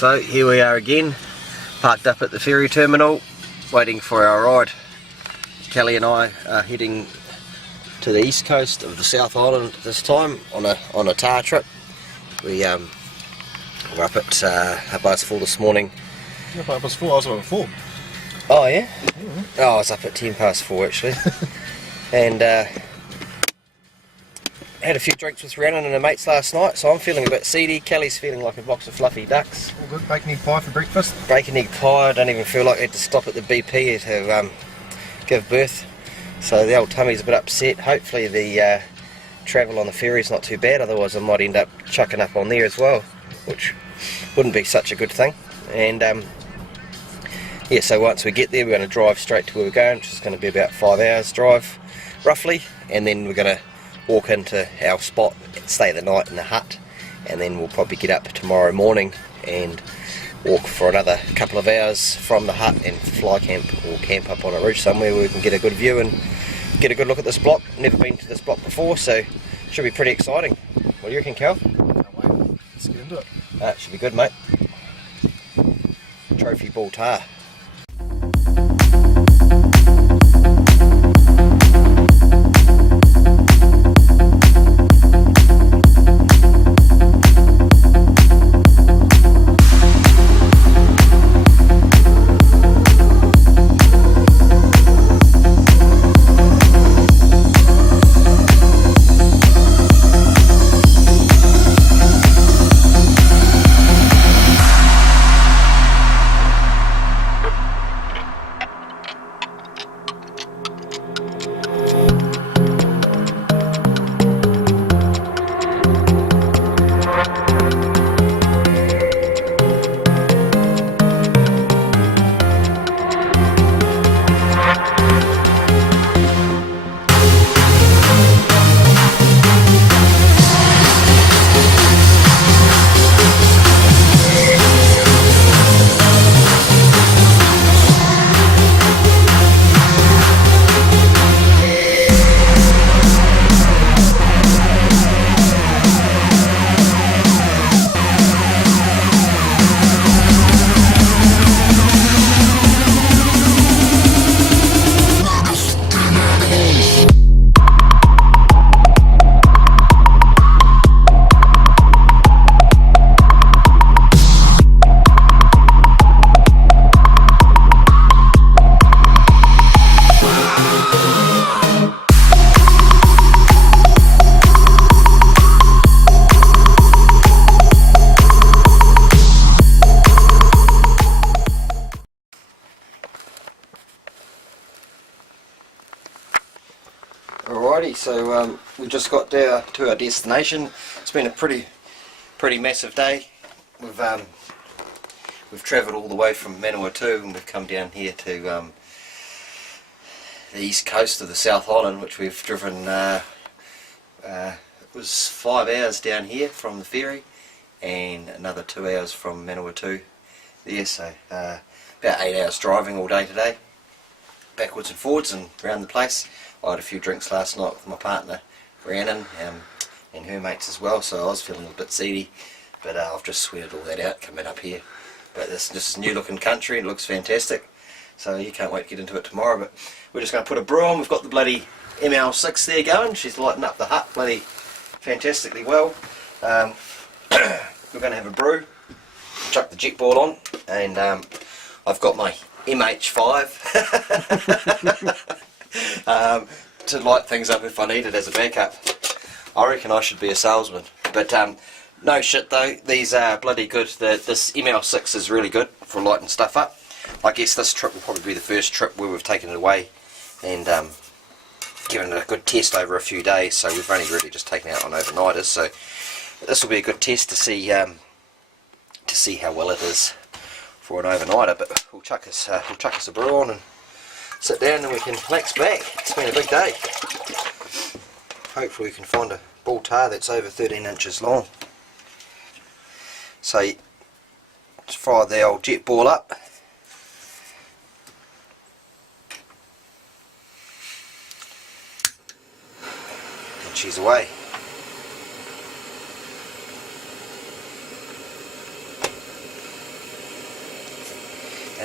So here we are again, parked up at the ferry terminal, waiting for our ride. Kelly and I are heading to the east coast of the South Island this time on a Tahr trip. We were up at 4:30 this morning. Yeah, 4:30, I was up at 4. Oh yeah? Oh, I was up at 4:10 actually. And had a few drinks with Rhiannon and her mates last night, so I'm feeling a bit seedy. Kelly's feeling like a box of fluffy ducks. All good, bacon egg pie for breakfast. Bacon egg pie. I don't even feel like I had to stop at the BP to give birth. So the old tummy's a bit upset. Hopefully the travel on the ferry's not too bad, otherwise I might end up chucking up on there as well, which wouldn't be such a good thing. And yeah, so once we get there we're going to drive straight to where we're going, which is going to be about 5 hours drive roughly, and then we're going to walk into our spot, stay the night in the hut, and then we'll probably get up tomorrow morning and walk for another couple of hours from the hut and fly camp or camp up on a ridge somewhere where we can get a good view and get a good look at this block. Never been to this block before, so should be pretty exciting. What do you reckon, Cal? Can't wait. Let's get into it. Should be good, mate. Trophy Bull Tahr. Alrighty, so we just got there to our destination. It's been a pretty massive day. We've travelled all the way from Manawatu and we've come down here to the east coast of the South Island, which we've driven. It was 5 hours down here from the ferry and another 2 hours from Manawatu there. So about 8 hours driving all day today, backwards and forwards and around the place. I had a few drinks last night with my partner Rhiannon and her mates as well, so I was feeling a bit seedy, but I've just sweated all that out coming up here. But this is new looking country and it looks fantastic, so you can't wait to get into it tomorrow. But we're just going to put a brew on. We've got the bloody ML6 there going. She's lighting up the hut bloody fantastically well. We're going to have a brew, chuck the jet ball on, and I've got my MH5 to light things up if I need it as a backup. I reckon I should be a salesman, but no shit though, these are bloody good. This ML6 is really good for lighting stuff up. I guess this trip will probably be the first trip where we've taken it away and given it a good test over a few days, so we've only really just taken it out on overnighters, so this will be a good test to see how well it is for an overnighter. But we'll chuck us a brew on and sit down and we can relax back. It's been a big day. Hopefully we can find a bull tahr that's over 13 inches long. So just fire the old jet ball up. And she's away.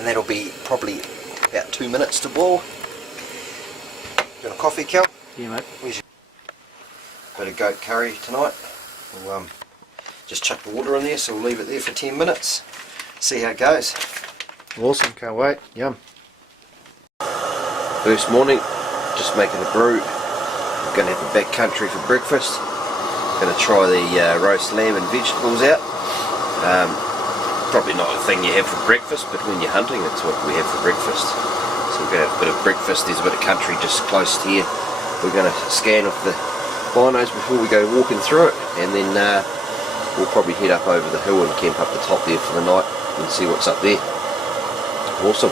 and that'll be probably about 2 minutes to boil. Got a coffee, Cal? Yeah, mate. Where's your bit of goat curry tonight? We'll just chuck the water in there, so we'll leave it there for 10 minutes. See how it goes. Awesome, can't wait. Yum. First morning, just making a brew. We're going to have a backcountry for breakfast. Going to try the roast lamb and vegetables out. Probably not a thing you have for breakfast, but when you're hunting, it's what we have for breakfast. So we're going to have a bit of breakfast. There's a bit of country just close to here. We're going to scan off the binos before we go walking through it, and then we'll probably head up over the hill and camp up the top there for the night and see what's up there. Awesome.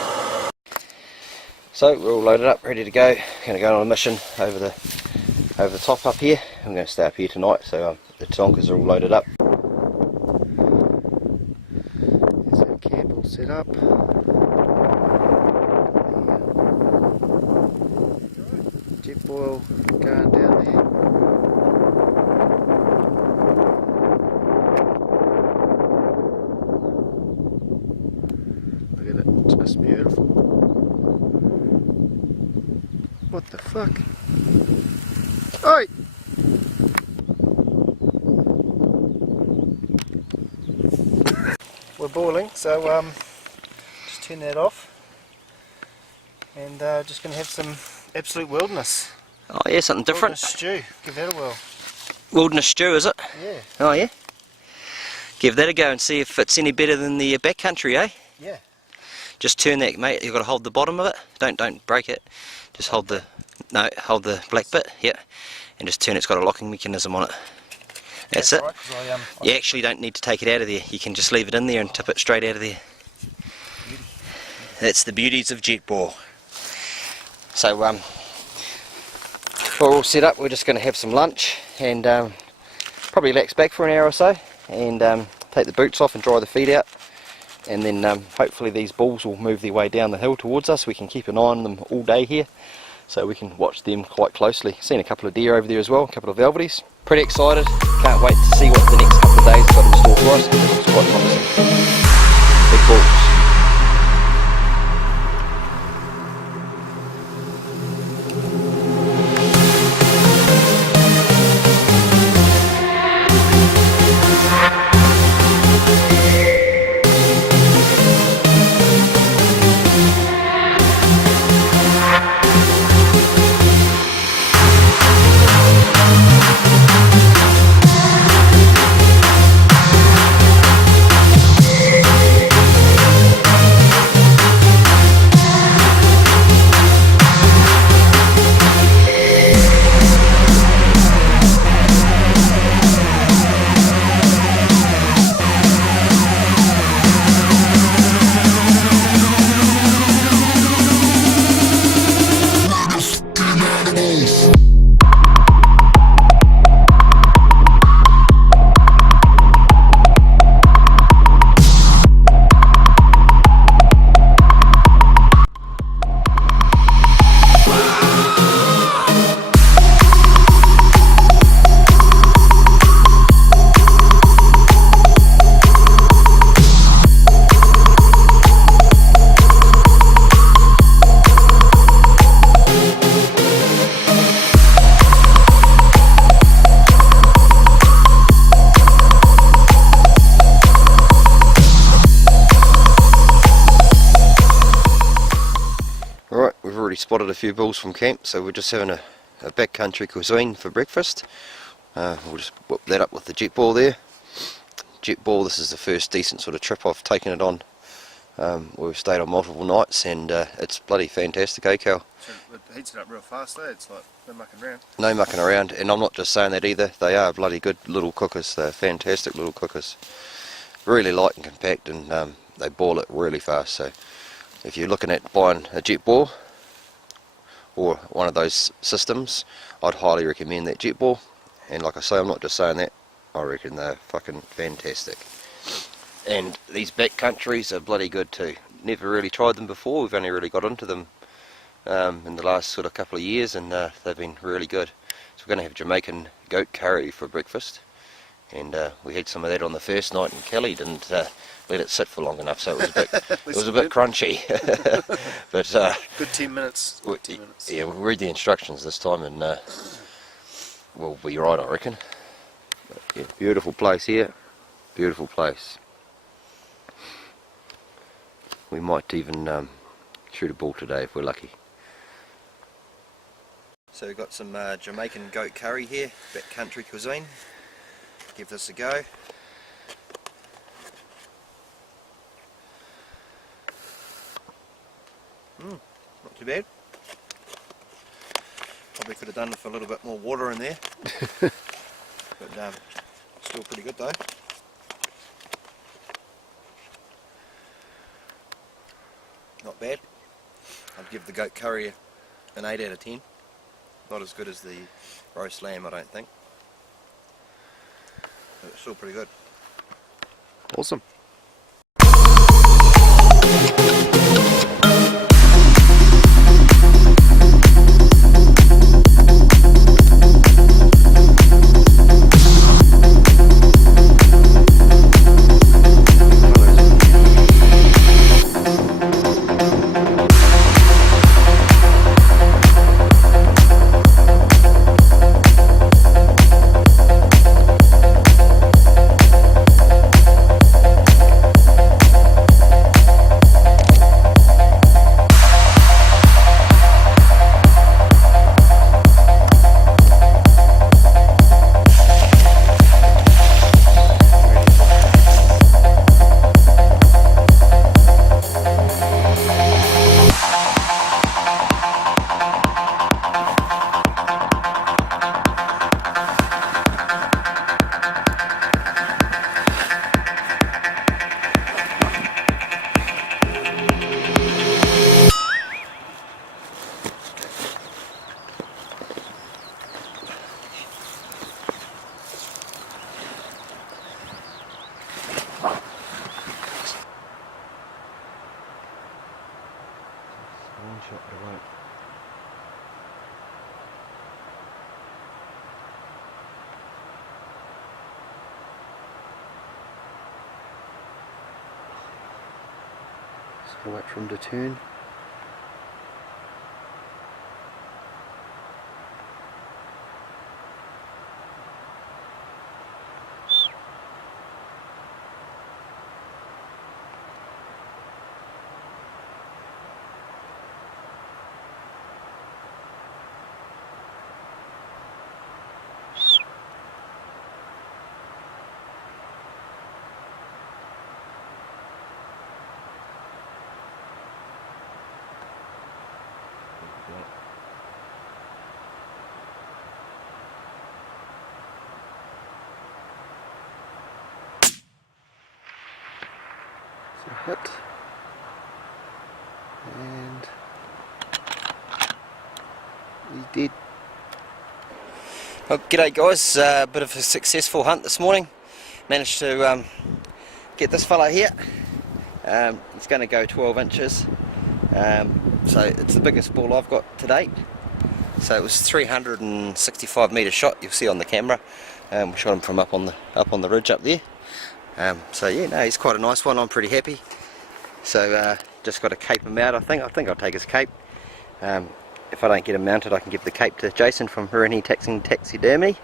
So we're all loaded up, ready to go. Going to go on a mission over the top up here. I'm going to stay up here tonight, so the tonkers are all loaded up. There's our camp all set up. Jet boil going down there. Look at it, just beautiful. What the fuck? Oi! We're boiling, so just turn that off. And just going to have some absolute wilderness. Oh yeah, something different. Wilderness stew. Give that a whirl. Wilderness stew, is it? Yeah. Oh yeah? Give that a go and see if it's any better than the backcountry, eh? Yeah. Just turn that, mate. You've got to hold the bottom of it. Don't break it. Just hold the black bit. Yeah. And just turn it. It's got a locking mechanism on it. That's it. Right, 'cause You actually don't need to take it out of there. You can just leave it in there and tip it straight out of there. That's the beauties of jet boil. So we're all set up. We're just going to have some lunch and probably relax back for an hour or so and take the boots off and dry the feet out, and then hopefully these bulls will move their way down the hill towards us. We can keep an eye on them all day here, so we can watch them quite closely. Seen a couple of deer over there as well, a couple of velveties. Pretty excited, can't wait to see what the next couple of days have got in store for us. It looks quite promising. Big bulls. Alright, we've already spotted a few bulls from camp, so we're just having a backcountry cuisine for breakfast. We'll just whip that up with the jet boil there. Jet boil, this is the first decent sort of trip I've taken it on. We've stayed on multiple nights and it's bloody fantastic, eh Cal? So it heats it up real fast though, it's like no mucking around. No mucking around, and I'm not just saying that either, they are bloody good little cookers, they're fantastic little cookers. Really light and compact, and they boil it really fast, so if you're looking at buying a jet boil or one of those systems, I'd highly recommend that jet boil. And like I say, I'm not just saying that, I reckon they're fucking fantastic. And these backcountries are bloody good too. Never really tried them before, we've only really got into them in the last sort of couple of years, and they've been really good. So we're going to have Jamaican goat curry for breakfast, and we had some of that on the first night, and Kelly didn't let it sit for long enough, so it was a bit crunchy. But good 10 minutes. Good 10 minutes. Yeah, we'll read the instructions this time, and we'll be right, I reckon. But, yeah, beautiful place here, beautiful place. We might even shoot a bull today if we're lucky. So we've got some Jamaican goat curry here, backcountry cuisine. Give this a go. Not too bad. Probably could have done with a little bit more water in there. But still pretty good though. Not bad. I'd give the goat curry an 8 out of 10. Not as good as the roast lamb, I don't think. But it's still pretty good. Awesome. One shot, but it won't. Just gonna wait for him to turn. Hit, and he's dead. Well, g'day guys, a bit of a successful hunt this morning. Managed to get this fella here. It's going to go 12 inches, so it's the biggest bull I've got to date. So it was 365 metre shot, you'll see on the camera. We shot him from up on the ridge up there. So yeah, no, he's quite a nice one. I'm pretty happy. So just got to cape him out. I think I'll take his cape. If I don't get him mounted, I can give the cape to Jason from Hurini Taxidermy.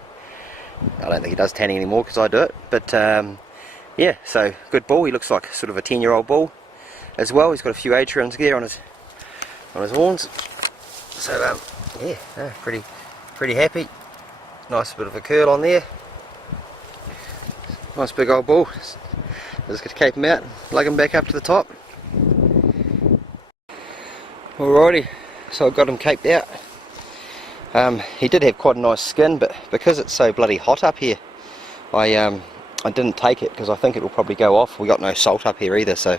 I don't think he does tanning anymore because I do it. But yeah, so good bull. He looks like sort of a 10-year-old bull as well. He's got a few age rims there on his horns. So yeah, pretty happy. Nice bit of a curl on there. Nice big old bull. Just got to cape him out, lug him back up to the top. Alrighty, so I've got him caped out. He did have quite a nice skin, but because it's so bloody hot up here, I didn't take it because I think it will probably go off. We got no salt up here either, so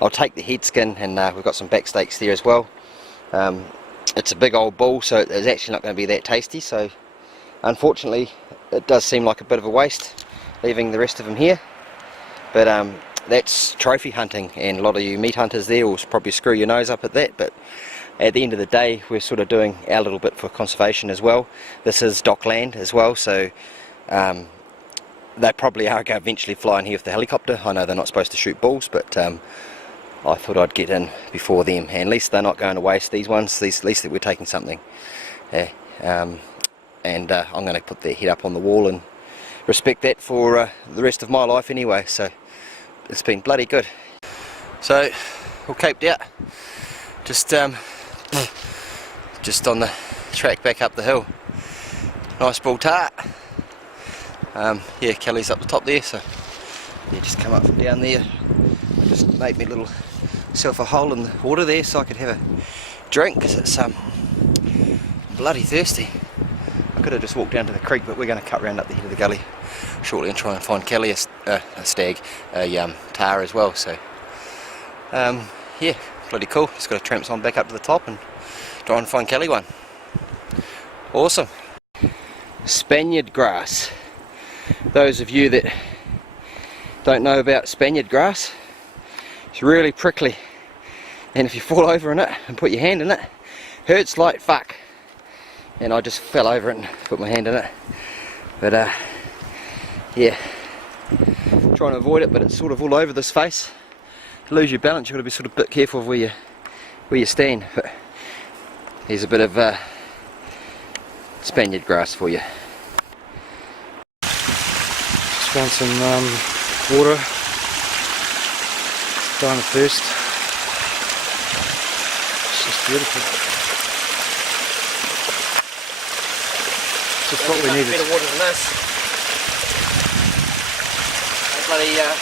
I'll take the head skin, and we've got some back steaks there as well. It's a big old bull, so it's actually not going to be that tasty. So unfortunately, it does seem like a bit of a waste leaving the rest of them here, but that's trophy hunting, and a lot of you meat hunters there will probably screw your nose up at that, but at the end of the day we're sort of doing our little bit for conservation as well. This is dock land as well, so they probably are going to eventually fly in here with the helicopter. I know they're not supposed to shoot bulls, but I thought I'd get in before them, and at least they're not going to waste these ones. At least that we're taking something. Yeah, and I'm going to put their head up on the wall and respect that for the rest of my life anyway. So it's been bloody good. So we're caped out, just on the track back up the hill. Nice bull Tahr. Yeah, Kelly's up the top there, so yeah, just come up from down there. I just made me self a hole in the water there so I could have a drink, because it's bloody thirsty. I could have just walked down to the creek, but we're going to cut round up the head of the gully shortly and try and find Kelly a Tahr as well. So yeah, bloody cool. Just got to tramp on back up to the top and try and find Kelly one. Awesome. Spaniard grass. Those of you that don't know about Spaniard grass, it's really prickly, and if you fall over in it and put your hand in it, hurts like fuck. And I just fell over it and put my hand in it, but yeah, trying to avoid it, but it's sort of all over this face. To lose your balance, you've got to be sort of a bit careful of where you stand. But here's a bit of Spaniard grass for you. Just found some water, dying of thirst. It's just beautiful. Just what we needed. Better water than this. Bloody, well,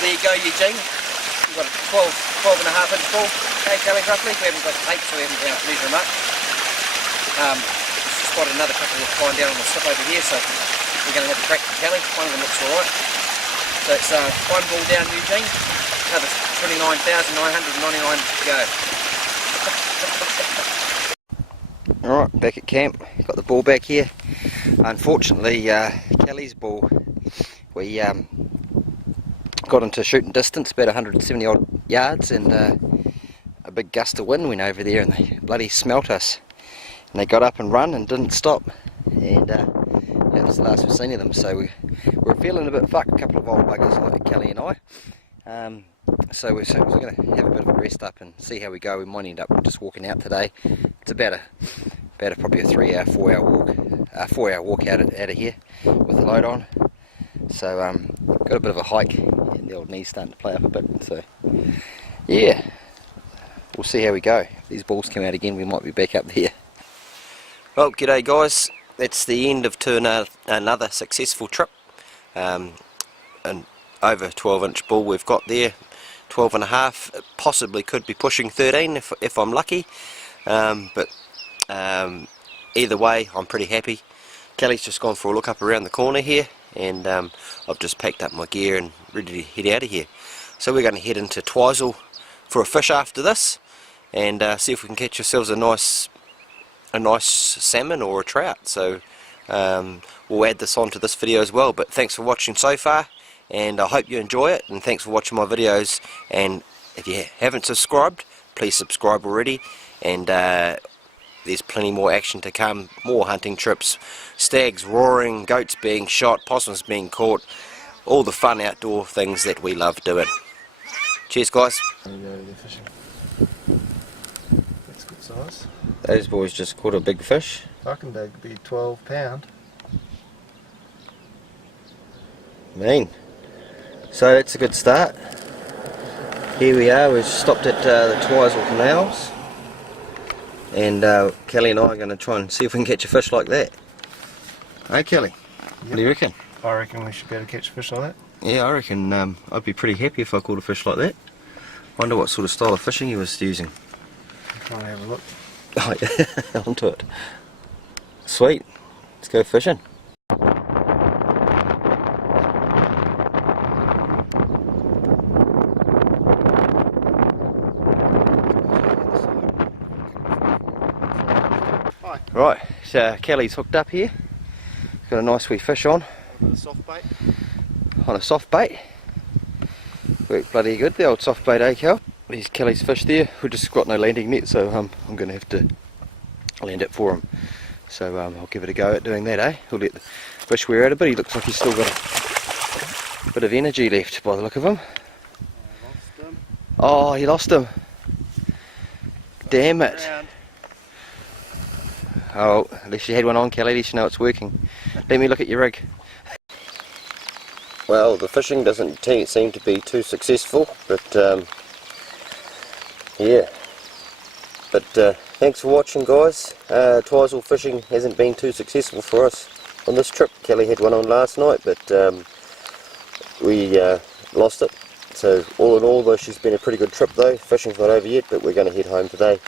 there you go, Eugene. We've got a 12 and a half inch ball. Okay, Kelly, roughly. We haven't got the tape, so we haven't been able to measure them up. Spotted another couple of flying down on the slip over here, so we're going to have a crack with Kelly. One of them looks alright. So it's one ball down, Eugene. Another 29,999 to go. Alright, back at camp. Got the ball back here. Unfortunately, Kelly's ball, we got into shooting distance, about 170 odd yards, and a big gust of wind went over there and they bloody smelt us. And they got up and run and didn't stop. And that was the last we've seen of them. So we're feeling a bit fucked, a couple of old buggers like Kelly and I. So we're going to have a bit of a rest up and see how we go. We might end up just walking out today. It's about probably a 3-hour, 4-hour walk, 4-hour walk out of here with the load on. So got a bit of a hike, and the old knee's starting to play up a bit. So yeah, we'll see how we go. If these balls come out again, we might be back up there. Well, g'day guys. That's the end of another successful trip. An over 12-inch bull we've got there, 12 and a half. It possibly could be pushing 13 if I'm lucky. But either way, I'm pretty happy. Kelly's just gone for a look up around the corner here, and I've just packed up my gear and ready to head out of here. So we're going to head into Twizel for a fish after this, and see if we can catch ourselves a nice salmon or a trout. So we'll add this on to this video as well. But thanks for watching so far, and I hope you enjoy it, and thanks for watching my videos. And if you haven't subscribed, please subscribe already, and there's plenty more action to come, more hunting trips, stags roaring, goats being shot, possums being caught, all the fun outdoor things that we love doing. Cheers guys. That's good size. Those boys just caught a big fish. Fucking big, be 12 pound. Mean. So that's a good start. Here we are, we've stopped at the Twizel Canals, and Kelly and I are going to try and see if we can catch a fish like that. Hey Kelly, yep. What do you reckon? I reckon we should be able to catch a fish like that. Yeah, I reckon I'd be pretty happy if I caught a fish like that. Wonder what sort of style of fishing he was using. I'm trying to have a look. Oh yeah, onto it. Sweet, let's go fishing. Right, so Kelly's hooked up here. Got a nice wee fish on. A soft bait. On a soft bait. Worked bloody good, the old soft bait, eh Kel? There's Kelly's fish there. We've just got no landing net, so I'm going to have to land it for him. So I'll give it a go at doing that, eh? We'll let fish we're at it, but he looks like he's still got a bit of energy left by the look of him. Lost him. Oh, he lost him. Damn it. Oh, at least you had one on, Kelly, at least you know it's working. Let me look at your rig. Well, the fishing doesn't seem to be too successful, but yeah. But thanks for watching, guys. Twizel fishing hasn't been too successful for us on this trip. Kelly had one on last night, but we lost it. So all in all, though, she's been a pretty good trip though. Fishing's not over yet, but we're going to head home today.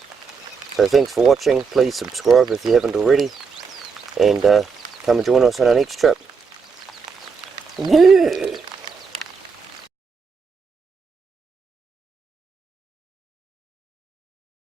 So thanks for watching. Please subscribe if you haven't already, and come and join us on our next trip. Yeah.